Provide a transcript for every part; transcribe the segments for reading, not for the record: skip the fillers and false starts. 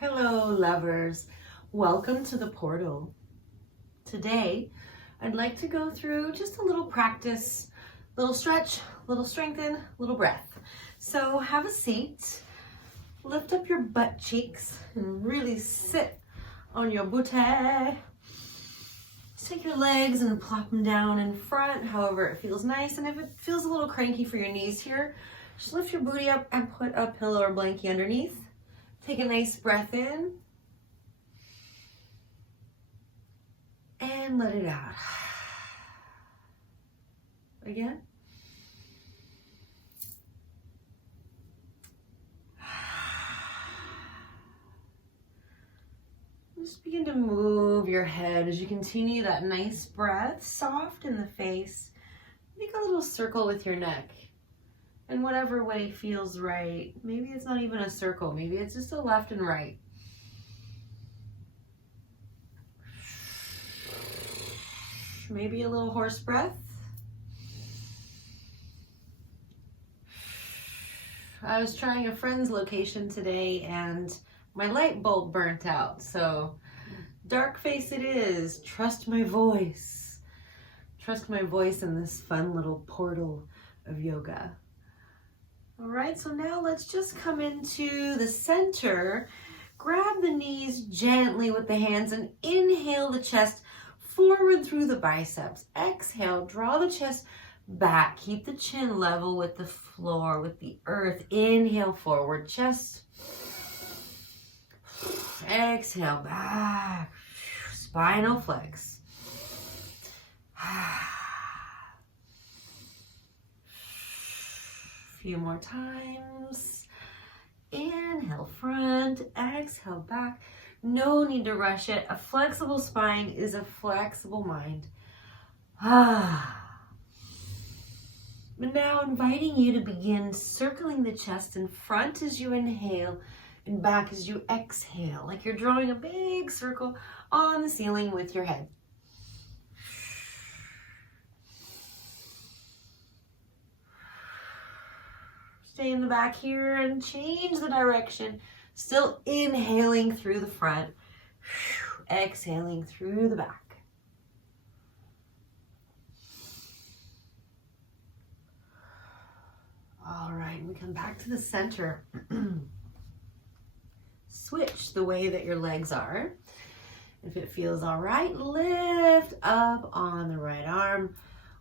Hello, lovers. Welcome to the portal. Today, I'd like to go through just a little practice, little stretch, little strengthen, little breath. So have a seat, lift up your butt cheeks, and really sit on your booty. Take your legs and plop them down in front, however it feels nice. And if it feels a little cranky for your knees here, just lift your booty up and put a pillow or blankie underneath. Take a nice breath in and let it out. Again. Just begin to move your head as you continue that nice breath, soft in the face. Make a little circle with your neck in whatever way feels right. Maybe it's not even a circle, maybe it's just a left and right. Maybe a little horse breath. I was trying a friend's location today and my light bulb burnt out, so dark face it is. Trust my voice. Trust my voice in this fun little portal of yoga. All right, so now let's just come into the center. Grab the knees gently with the hands and inhale the chest forward through the biceps. Exhale, draw the chest back. Keep the chin level with the floor, with the earth. Inhale, forward chest. Exhale, back. Spinal flex. Few more times. Inhale, front. Exhale, back. No need to rush it. A flexible spine is a flexible mind. But now inviting you to begin circling the chest in front as you inhale and back as you exhale, like you're drawing a big circle on the ceiling with your head. Stay in the back here and change the direction. Still inhaling through the front, exhaling through the back. All right, we come back to the center. Switch the way that your legs are. If it feels all right, lift up on the right arm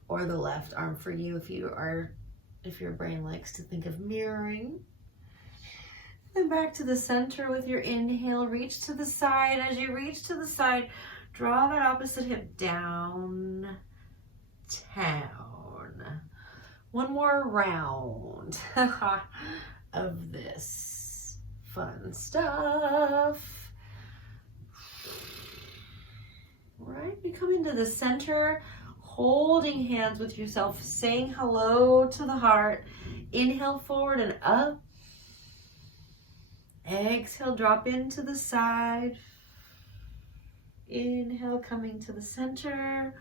or the left arm for you if your brain likes to think of mirroring. Then back to the center with your inhale, reach to the side. As you reach to the side, draw that opposite hip down, down. One more round of this fun stuff. All right, we come into the center, holding hands with yourself, saying hello to the heart. Inhale forward and up. Exhale, drop into the side. Inhale, coming to the center.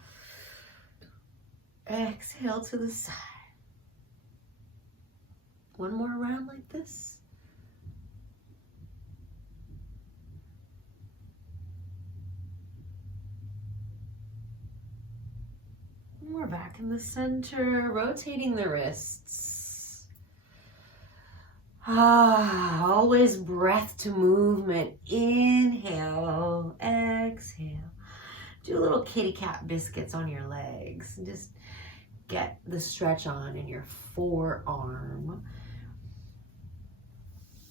Exhale to the side. One more round like this. We're back in the center, rotating the wrists. Always breath to movement. Inhale, exhale. Do little kitty cat biscuits on your legs. And just get the stretch on in your forearm.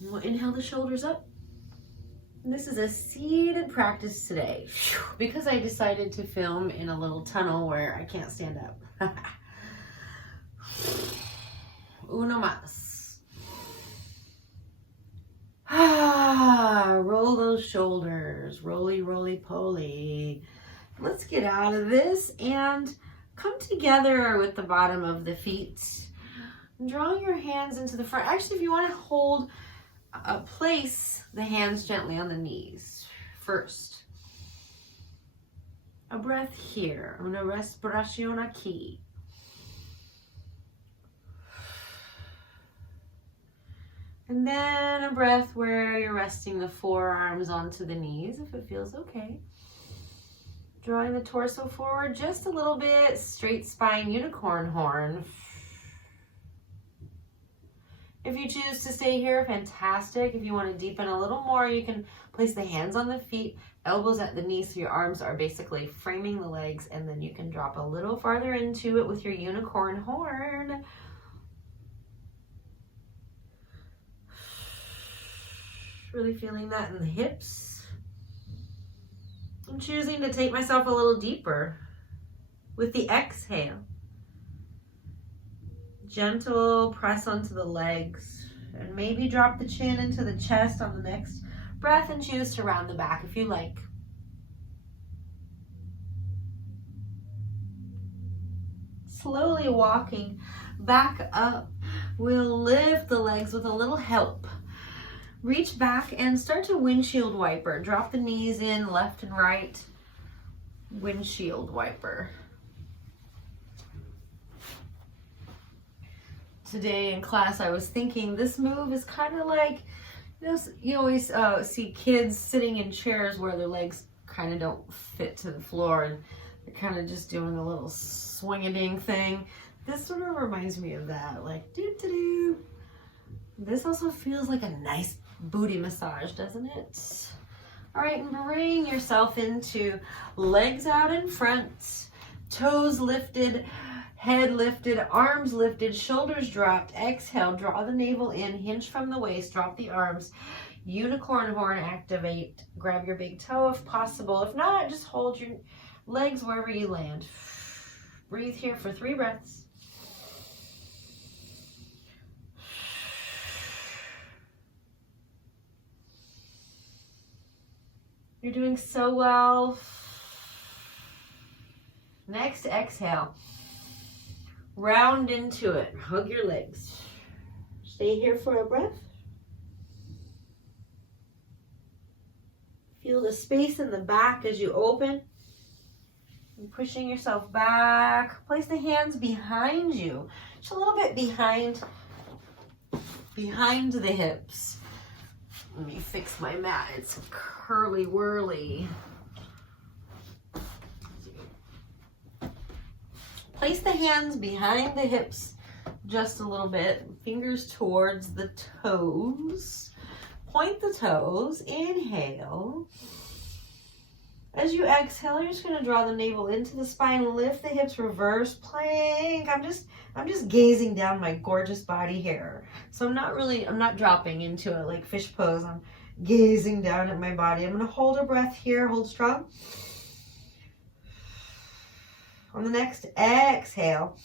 We'll inhale the shoulders up. And this is a seated practice today because I decided to film in a little tunnel where I can't stand up. Uno más. Roll those shoulders, roly, roly, poly. Let's get out of this and come together with the bottom of the feet. Draw your hands into the front. Actually, if you want to place the hands gently on the knees first. A breath here, una respiración aquí. And then a breath where you're resting the forearms onto the knees if it feels okay. Drawing the torso forward just a little bit, straight spine, unicorn horn. If you choose to stay here, fantastic. If you want to deepen a little more, you can place the hands on the feet, elbows at the knees so your arms are basically framing the legs, and then you can drop a little farther into it with your unicorn horn. Really feeling that in the hips. I'm choosing to take myself a little deeper with the exhale. Gentle press onto the legs and maybe drop the chin into the chest on the next breath and choose to round the back if you like. Slowly walking back up, we'll lift the legs with a little help. Reach back and start to windshield wiper. Drop the knees in left and right. Windshield wiper. Today in class I was thinking this move is kind of like, you always see kids sitting in chairs where their legs kind of don't fit to the floor and they're kind of just doing a little swing-a-ding thing. This sort of reminds me of that, like doo-doo-doo. This also feels like a nice booty massage, doesn't it? All right, and bring yourself into legs out in front, toes lifted, head lifted, arms lifted, shoulders dropped. Exhale, draw the navel in, hinge from the waist, drop the arms. Unicorn horn activate. Grab your big toe if possible. If not, just hold your legs wherever you land. Breathe here for 3 breaths. You're doing so well. Next, exhale. Round into it. Hug your legs. Stay here for a breath. Feel the space in the back as you open. And pushing yourself back. Place the hands behind you. Just a little bit behind the hips. Let me fix my mat. It's curly whirly. Place the hands behind the hips just a little bit. Fingers towards the toes. Point the toes. Inhale. As you exhale, you're just going to draw the navel into the spine. Lift the hips, reverse plank. I'm just gazing down my gorgeous body here. So I'm not dropping into it like fish pose. I'm gazing down at my body. I'm going to hold a breath here. Hold strong. On the next exhale,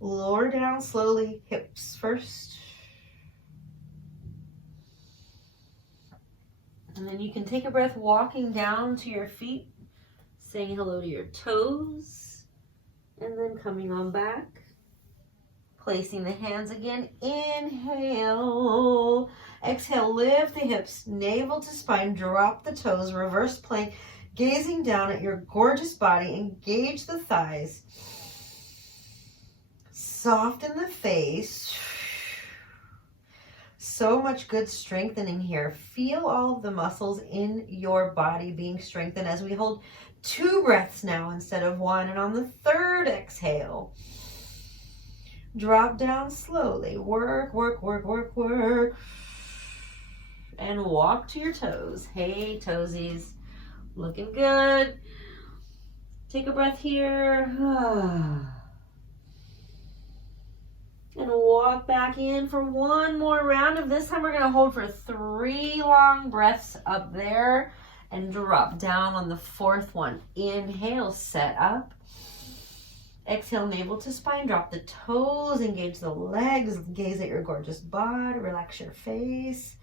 lower down slowly, hips first. And then you can take a breath walking down to your feet, saying hello to your toes, and then coming on back. Placing the hands again. Inhale. Exhale, lift the hips, navel to spine, drop the toes, reverse plank. Gazing down at your gorgeous body, engage the thighs. Soften the face. So much good strengthening here. Feel all of the muscles in your body being strengthened as we hold 2 breaths now instead of 1. And on the 3rd exhale, drop down slowly. Work, work, work, work, work. And walk to your toes. Hey, toesies. Looking good. Take a breath here. And walk back in for 1 more round of this time. We're going to hold for 3 long breaths up there and drop down on the 4th one. Inhale, set up. Exhale, navel to spine. Drop the toes, engage the legs, gaze at your gorgeous body, relax your face.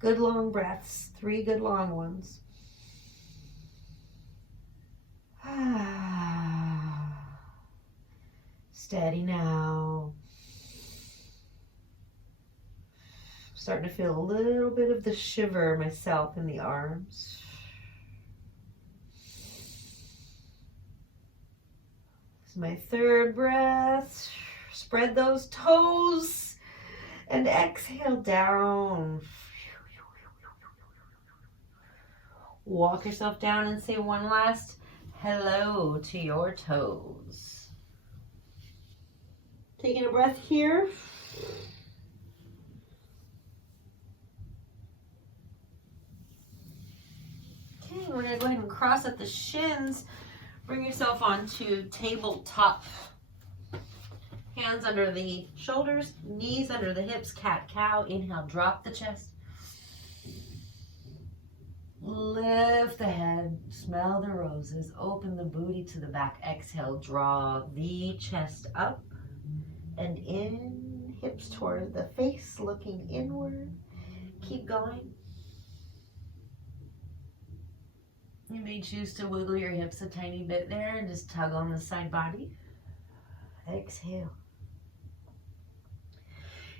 Good long breaths, 3 good long ones. Steady now. Starting to feel a little bit of the shiver myself in the arms. This is my 3rd breath. Spread those toes. And exhale down. Walk yourself down and say one last hello to your toes. Taking a breath here. Okay, we're going to go ahead and cross at the shins. Bring yourself onto tabletop. Hands under the shoulders, knees under the hips, cat-cow. Inhale, drop the chest. Lift the head, smell the roses, open the booty to the back. Exhale, draw the chest up and in, hips toward the face, looking inward. Keep going. You may choose to wiggle your hips a tiny bit there and just tug on the side body. Exhale.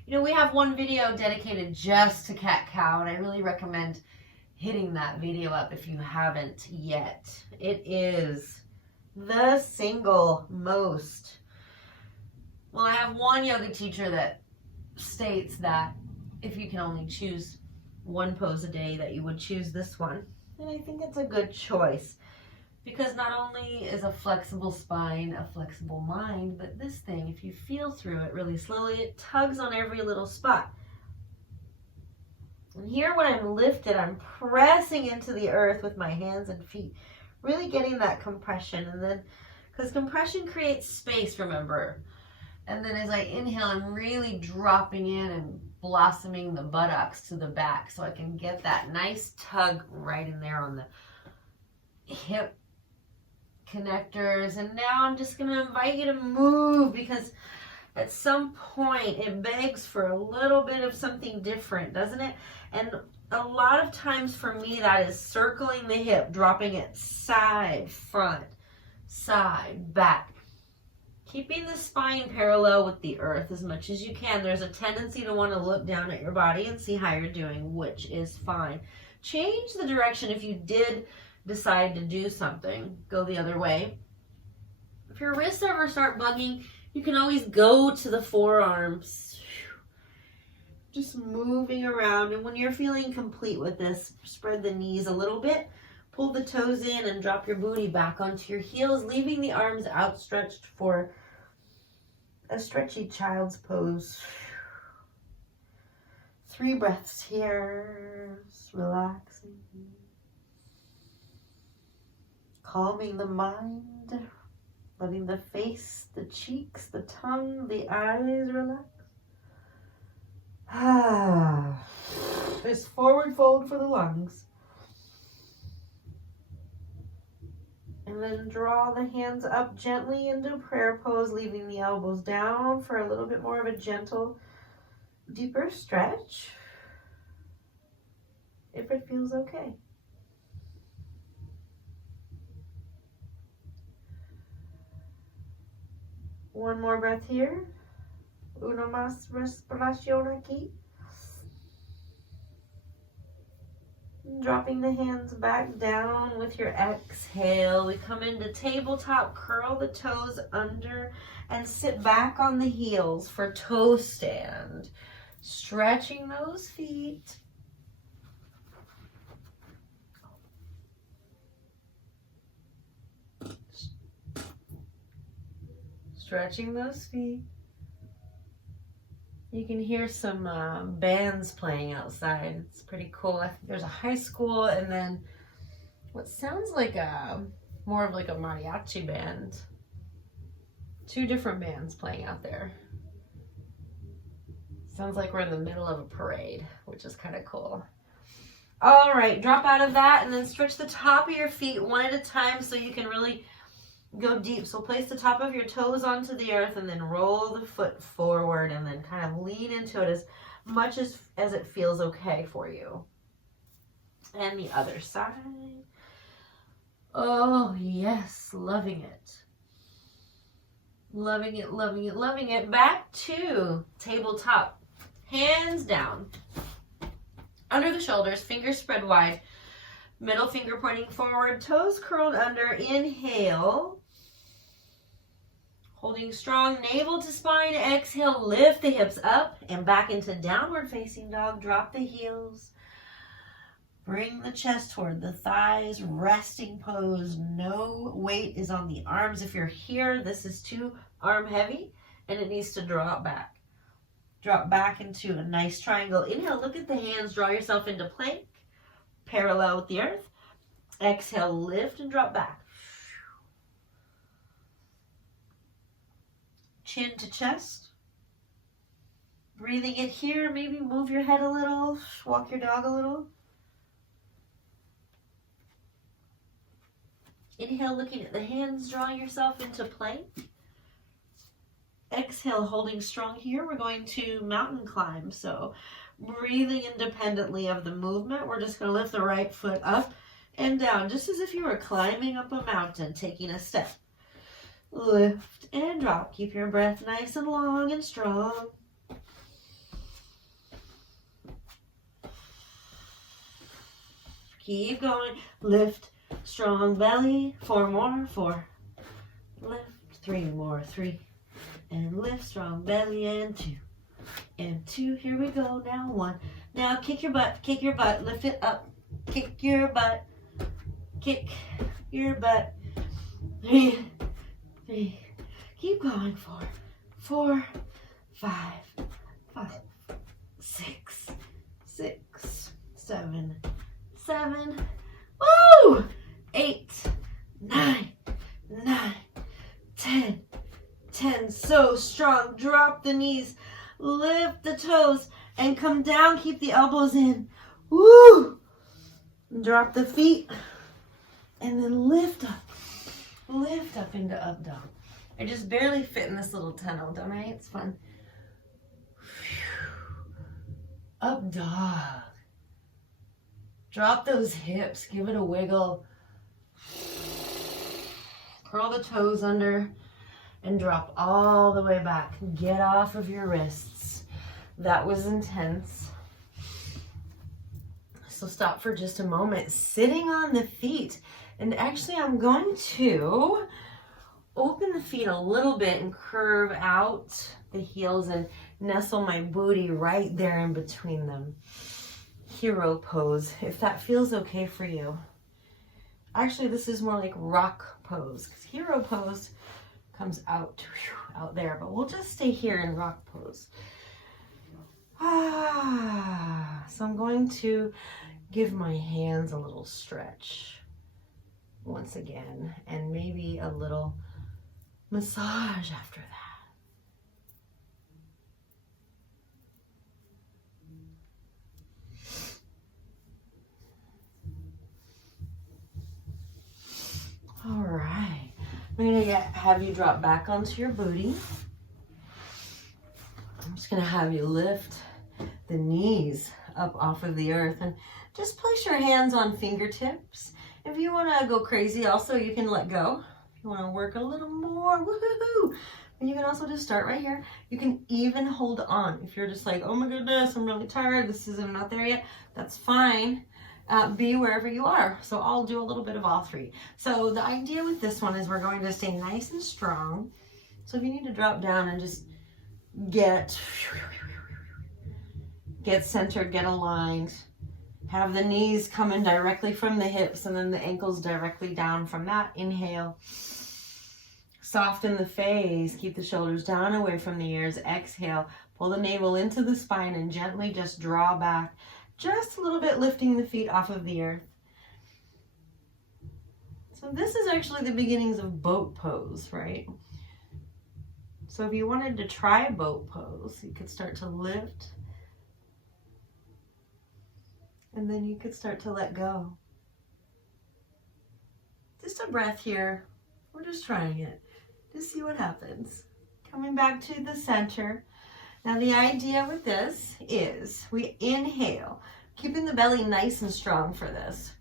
You know, we have one video dedicated just to cat-cow, and I really recommend hitting that video up if you haven't yet. It is the single most. Well, I have one yoga teacher that states that if you can only choose one pose a day, that you would choose this one. And I think it's a good choice because not only is a flexible spine a flexible mind, but this thing, if you feel through it really slowly, it tugs on every little spot. And here when I'm lifted, I'm pressing into the earth with my hands and feet, really getting that compression. And then, because compression creates space, remember. And then as I inhale, I'm really dropping in and blossoming the buttocks to the back so I can get that nice tug right in there on the hip connectors. And now I'm just going to invite you to move because at some point it begs for a little bit of something different, doesn't it? And a lot of times for me that is circling the hip, dropping it side, front, side, back. Keeping the spine parallel with the earth as much as you can. There's a tendency to want to look down at your body and see how you're doing, which is fine. Change the direction if you did decide to do something. Go the other way. If your wrists ever start bugging, you can always go to the forearms. Just moving around. And when you're feeling complete with this, spread the knees a little bit. Pull the toes in and drop your booty back onto your heels, leaving the arms outstretched for a stretchy child's pose. 3 breaths here. Just relaxing. Calming the mind. Letting the face, the cheeks, the tongue, the eyes relax. This forward fold for the lungs. And then draw the hands up gently into prayer pose, leaving the elbows down for a little bit more of a gentle, deeper stretch. If it feels okay. One more breath here. Una más respiración aquí. Dropping the hands back down with your exhale. We come into tabletop, curl the toes under, and sit back on the heels for toe stand. Stretching those feet. Stretching those feet. You can hear some bands playing outside. It's pretty cool. I think there's a high school and then what sounds like more of like a mariachi band. 2 different bands playing out there. Sounds like we're in the middle of a parade, which is kind of cool. All right, drop out of that and then stretch the top of your feet one at a time so you can really go deep. So place the top of your toes onto the earth and then roll the foot forward and then kind of lean into it as much as it feels okay for you. And the other side. Oh, yes, loving it. Loving it, loving it, loving it. Back to tabletop. Hands down. Under the shoulders, fingers spread wide. Middle finger pointing forward, toes curled under. Inhale. Holding strong, navel to spine. Exhale, lift the hips up and back into downward facing dog. Drop the heels. Bring the chest toward the thighs, resting pose. No weight is on the arms. If you're here, this is too arm heavy and it needs to drop back. Drop back into a nice triangle. Inhale, look at the hands. Draw yourself into plank, parallel with the earth. Exhale, lift and drop back. Chin to chest. Breathing it here. Maybe move your head a little. Walk your dog a little. Inhale, looking at the hands, drawing yourself into plank. Exhale, holding strong here. We're going to mountain climb. So breathing independently of the movement. We're just going to lift the right foot up and down, just as if you were climbing up a mountain, taking a step. Lift and drop. Keep your breath nice and long and strong. Keep going. Lift. Strong belly. 4 more. 4. Lift. 3 more. 3. And lift. Strong belly. And 2. And 2. Here we go. Now 1. Now kick your butt. Kick your butt. Lift it up. Kick your butt. Kick your butt. 3. 3. Keep going. 4. 4. 5. 5. 6. 6. 7. 7. Woo! 8, 9, 9, 10, 10. So strong. Drop the knees, lift the toes, and come down. Keep the elbows in. Woo! Drop the feet, and then lift up. Lift up into up dog. I just barely fit in this little tunnel, don't I? It's fun. Up dog. Drop those hips. Give it a wiggle. Curl the toes under and drop all the way back. Get off of your wrists. That was intense. So stop for just a moment. Sitting on the feet. And actually I'm going to open the feet a little bit and curve out the heels and nestle my booty right there in between them. Hero pose, if that feels okay for you. Actually, this is more like rock pose, because hero pose comes out there, but we'll just stay here in rock pose. So I'm going to give my hands a little stretch once again, and maybe a little massage after that. All right, I'm going to have you drop back onto your booty. I'm just going to have you lift the knees up off of the earth and just place your hands on fingertips. If you want to go crazy, also you can let go. If you want to work a little more, woohoo! And you can also just start right here. You can even hold on. If you're just like, oh my goodness, I'm really tired, I'm not there yet, that's fine. Be wherever you are. So I'll do a little bit of all three. So the idea with this one is we're going to stay nice and strong. So if you need to drop down and just get centered, get aligned, have the knees coming directly from the hips and then the ankles directly down from that. Inhale. Soften the face. Keep the shoulders down away from the ears. Exhale. Pull the navel into the spine and gently just draw back. Just a little bit, lifting the feet off of the earth. So this is actually the beginnings of boat pose, right? So if you wanted to try boat pose, you could start to lift. And then you could start to let go. Just a breath here. We're just trying it. Just see what happens. Coming back to the center. Now the idea with this is we inhale, keeping the belly nice and strong for this.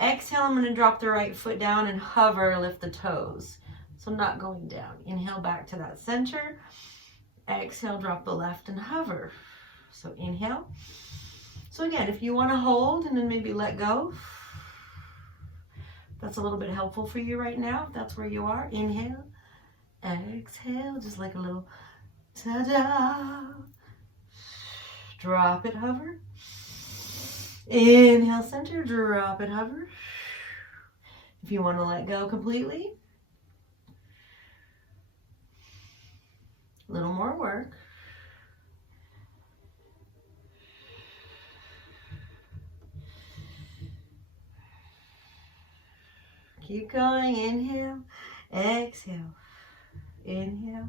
Exhale, I'm going to drop the right foot down and hover, lift the toes. So not going down. Inhale back to that center. Exhale, drop the left and hover. So inhale. So again, if you want to hold and then maybe let go, that's a little bit helpful for you right now, if that's where you are. Inhale. Exhale, just like a little ta-da. Drop it, hover. Inhale, center, drop it, hover. If you want to let go completely, a little more work. Keep going. Inhale, exhale, inhale,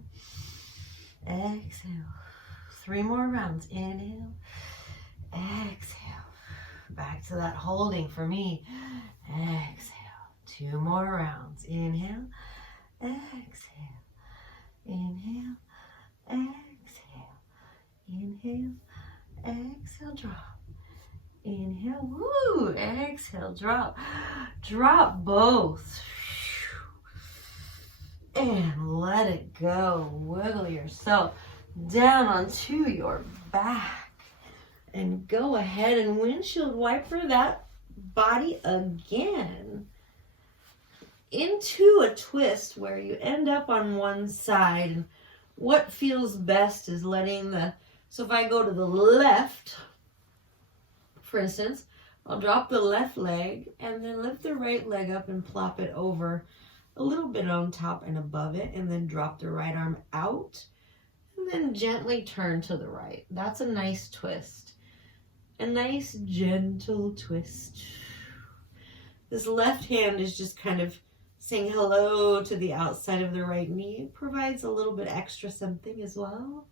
exhale. 3 more rounds. Inhale, exhale. Back to that holding for me. Exhale. 2 more rounds. Inhale, exhale, inhale, exhale, inhale, exhale, drop. Inhale, woo, exhale, drop. Drop both. And let it go. Wiggle yourself down onto your back. And go ahead and windshield wiper that body again into a twist where you end up on one side. And what feels best is letting so if I go to the left, for instance, I'll drop the left leg and then lift the right leg up and plop it over a little bit on top and above it, and then drop the right arm out and then gently turn to the right. That's a nice twist. A nice gentle twist. This left hand is just kind of saying hello to the outside of the right knee. It provides a little bit extra something as well.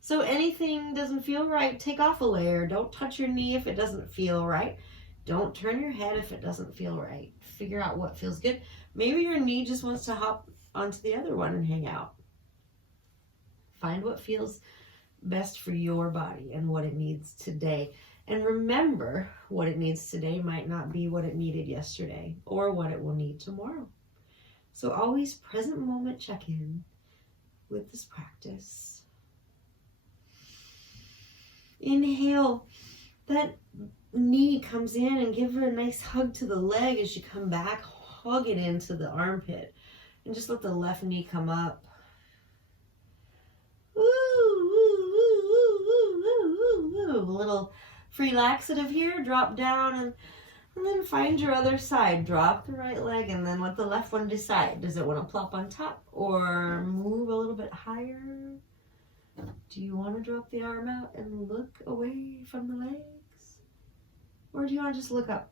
So anything doesn't feel right, take off a layer. Don't touch your knee if it doesn't feel right. Don't turn your head if it doesn't feel right. Figure out what feels good. Maybe your knee just wants to hop onto the other one and hang out. Find what feels best for your body and what it needs today. And remember, what it needs today might not be what it needed yesterday or what it will need tomorrow. So always present moment check in with this practice. Inhale, that knee comes in and give it a nice hug to the leg as you come back. Hug it into the armpit and just let the left knee come up. Woo, woo, woo, woo, woo, woo, woo. A little free laxative here. Drop down and then find your other side. Drop the right leg and then let the left one decide. Does it want to plop on top or move a little bit higher? Do you want to drop the arm out and look away from the legs? Or do you want to just look up?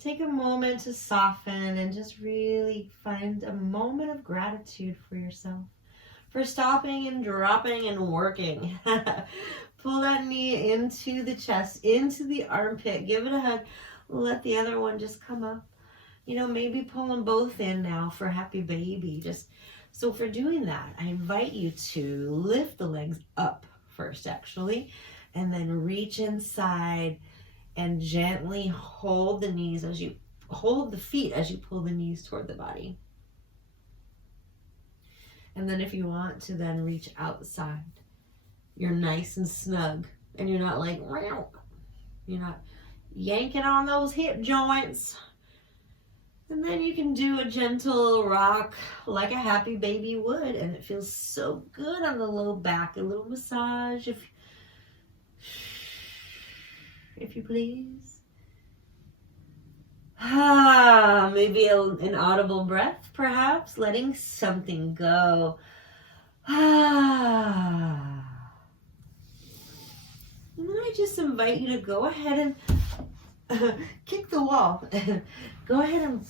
Take a moment to soften and just really find a moment of gratitude for yourself, for stopping and dropping and working. Pull that knee into the chest, into the armpit. Give it a hug. Let the other one just come up. You know, maybe pull them both in now for happy baby. So for doing that, I invite you to lift the legs up first, actually, and then reach inside and gently hold the knees as you hold the feet as you pull the knees toward the body. And then if you want to then reach outside, you're nice and snug and you're not like, you're not yanking on those hip joints. And then you can do a gentle rock like a happy baby would, and it feels so good on the low back. A little massage if you please. Maybe an audible breath, perhaps, letting something go. And then I just invite you to go ahead and kick the wall. Go ahead and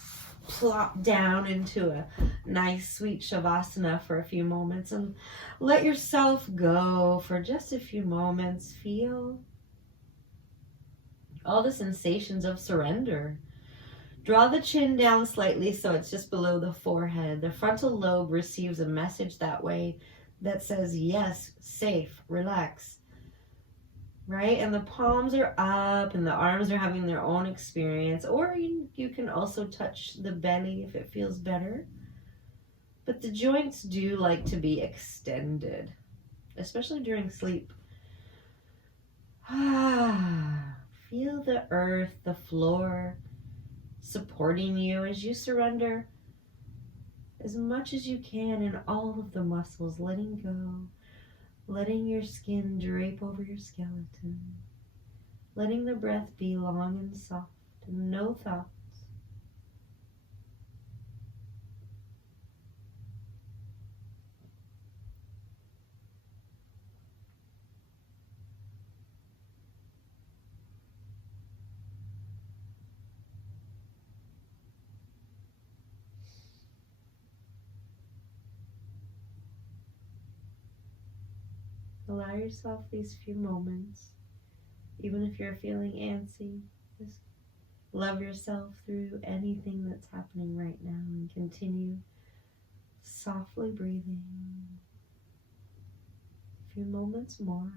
plop down into a nice sweet shavasana for a few moments and let yourself go for just a few moments. Feel all the sensations of surrender. Draw the chin down slightly so it's just below the forehead. The frontal lobe receives a message that way that says, yes, safe, relax, right? And the palms are up and the arms are having their own experience. Or you can also touch the belly if it feels better. But the joints do like to be extended. especially during sleep. Feel the earth, the floor supporting you as you surrender as much as you can in all of the muscles, letting go, letting your skin drape over your skeleton, letting the breath be long and soft, and no thoughts. Allow yourself these few moments, even if you're feeling antsy. Just love yourself through anything that's happening right now and continue softly breathing. A few moments more.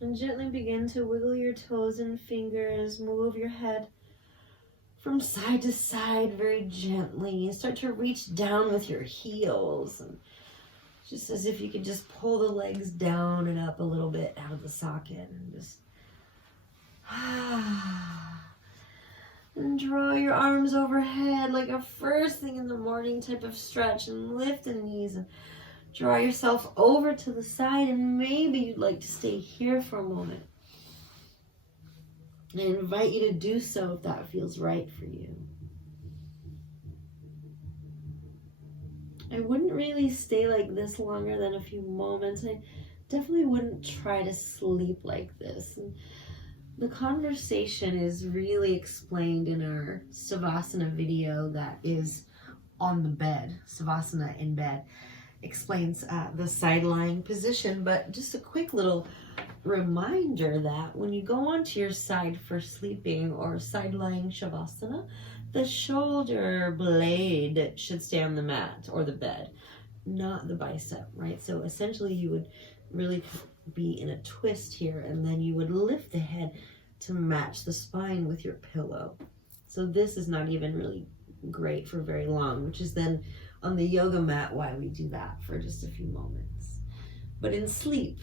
And gently begin to wiggle your toes and fingers, move your head from side to side very gently. Start to reach down with your heels, and just as if you could just pull the legs down and up a little bit out of the socket, and just and draw your arms overhead like a first thing in the morning type of stretch, and lift the knees and draw yourself over to the side, and maybe you'd like to stay here for a moment. And I invite you to do so if that feels right for you. I wouldn't really stay like this longer than a few moments. I definitely wouldn't try to sleep like this. And the conversation is really explained in our Savasana video that is on the bed. Savasana in bed explains the side lying position, but just a quick little reminder that when you go onto your side for sleeping or side lying Shavasana, the shoulder blade should stay on the mat or the bed, not the bicep, right? So essentially you would really be in a twist here, and then you would lift the head to match the spine with your pillow. So this is not even really great for very long, which is then on the yoga mat why we do that for just a few moments. But in sleep,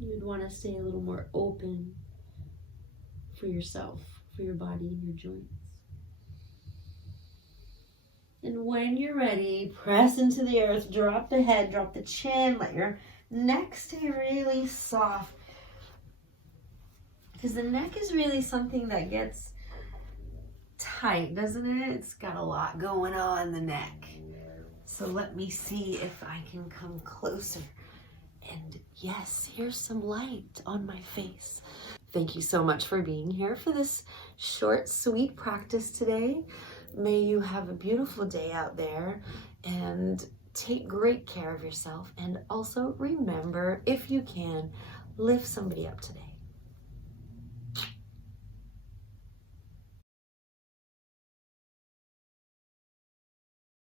you would want to stay a little more open for yourself, for your body and your joints. And when you're ready, press into the earth, drop the head, drop the chin, let your neck stay really soft. Because the neck is really something that gets tight, doesn't it? It's got a lot going on, the neck. So let me see if I can come closer. And yes, here's some light on my face. Thank you so much for being here for this short, sweet practice today. May you have a beautiful day out there, and take great care of yourself. And also remember, if you can, lift somebody up today.